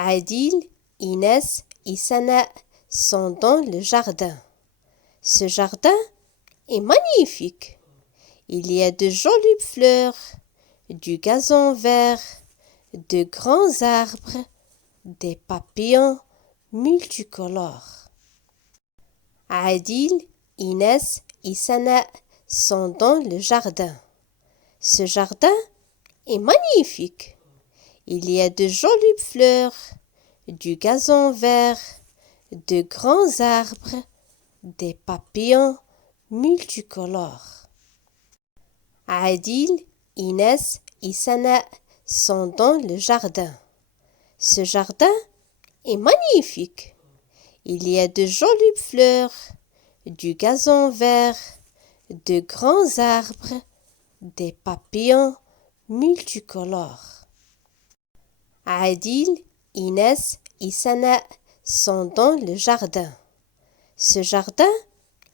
Adil, Inès et Sana sont dans le jardin. Ce jardin est magnifique. Il y a de jolies fleurs, du gazon vert, de grands arbres, des papillons multicolores. Adil, Inès et Sana sont dans le jardin. Ce jardin est magnifique. Il y a de jolies fleurs, du gazon vert, de grands arbres, des papillons multicolores. Adil, Inès et Sana sont dans le jardin. Ce jardin est magnifique. Il y a de jolies fleurs, du gazon vert, de grands arbres, des papillons multicolores. Adil, Inès et Sana sont dans le jardin. Ce jardin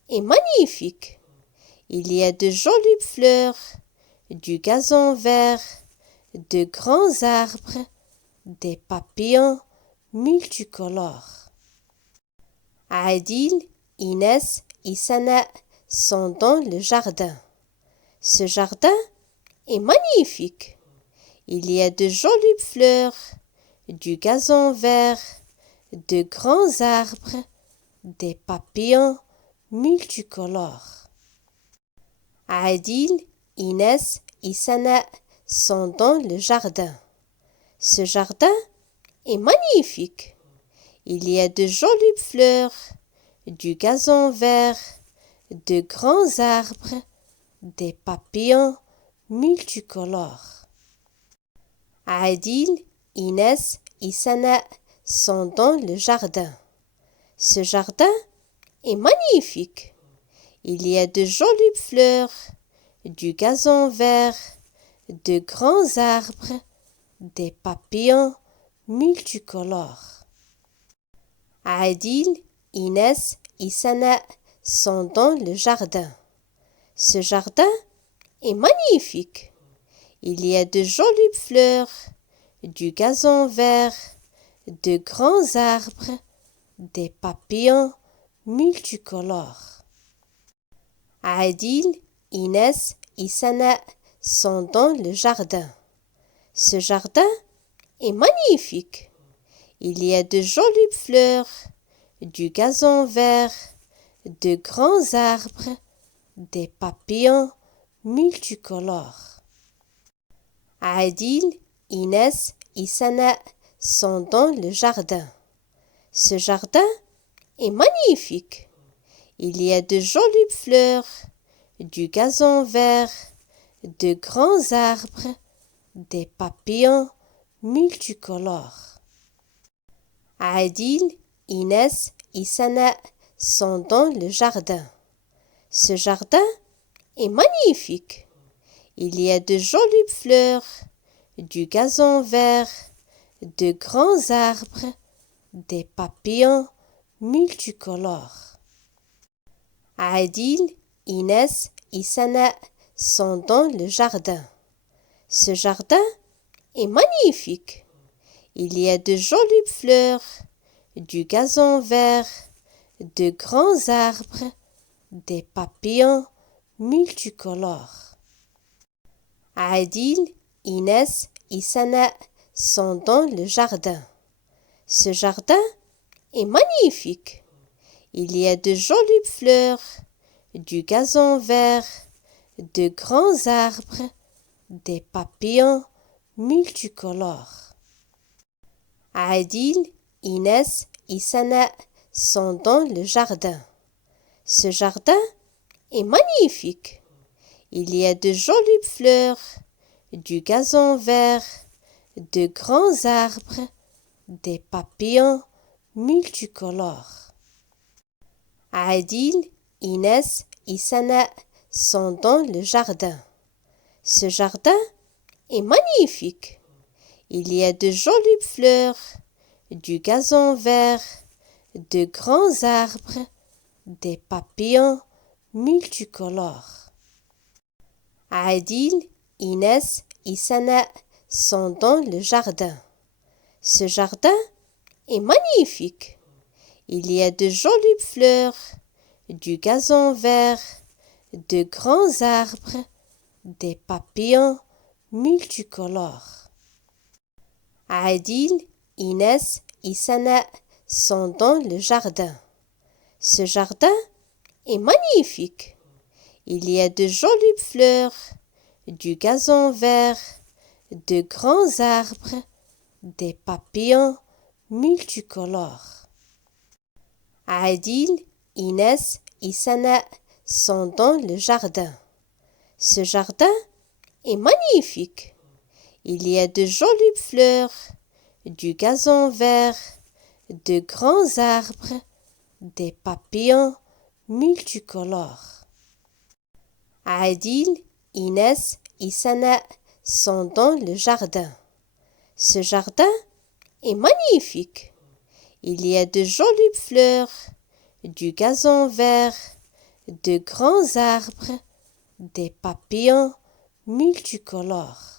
est magnifique. Il y a de jolies fleurs, du gazon vert, de grands arbres, des papillons multicolores. Adil, Inès et Sana sont dans le jardin. Ce jardin est magnifique. Il y a de jolies fleurs, du gazon vert, de grands arbres, des papillons multicolores. Adil, Inès et Sana sont dans le jardin. Ce jardin est magnifique. Il y a de jolies fleurs, du gazon vert, de grands arbres, des papillons multicolores. Adil, Inès et Sana sont dans le jardin. Ce jardin est magnifique. Il y a de jolies fleurs, du gazon vert, de grands arbres, des papillons multicolores. Adil, Inès et Sana sont dans le jardin. Ce jardin est magnifique. Il y a de jolies fleurs, du gazon vert, de grands arbres, des papillons multicolores. Adil, Inès et Sana sont dans le jardin. Ce jardin est magnifique. Il y a de jolies fleurs, du gazon vert, de grands arbres, des papillons multicolores. Adil, Inès et Sana sont dans le jardin. Ce jardin est magnifique. Il y a de jolies fleurs, du gazon vert, de grands arbres, des papillons multicolores. Adil, Inès et Sana sont dans le jardin. Ce jardin est magnifique. Il y a de jolies fleurs, du gazon vert, de grands arbres, des papillons multicolores. Adil, Inès et Sana sont dans le jardin. Ce jardin est magnifique. Il y a de jolies fleurs, du gazon vert, de grands arbres, des papillons multicolores. Adil, Inès et Sana sont dans le jardin. Ce jardin est magnifique. Il y a de jolies fleurs, du gazon vert, de grands arbres, des papillons multicolores. Adil, Inès et Sana sont dans le jardin. Ce jardin est magnifique. Il y a de jolies fleurs, du gazon vert, de grands arbres, des papillons multicolores. Adil, Inès et Sana sont dans le jardin. Ce jardin est magnifique. Il y a de jolies fleurs, du gazon vert, de grands arbres, des papillons multicolores. Adil, Inès et Sana sont dans le jardin. Ce jardin est magnifique. Il y a de jolies fleurs, du gazon vert, de grands arbres, des papillons multicolores. Adil, Inès et Sana sont dans le jardin. Ce jardin est magnifique. Il y a de jolies fleurs, du gazon vert, de grands arbres, des papillons multicolores. Adil, Inès et Sana sont dans le jardin. Ce jardin est magnifique. Il y a de jolies fleurs, du gazon vert, de grands arbres, des papillons multicolores. Adil, Inès et Sana sont dans le jardin. Ce jardin est magnifique. Il y a de jolies fleurs, du gazon vert, de grands arbres, des papillons multicolores.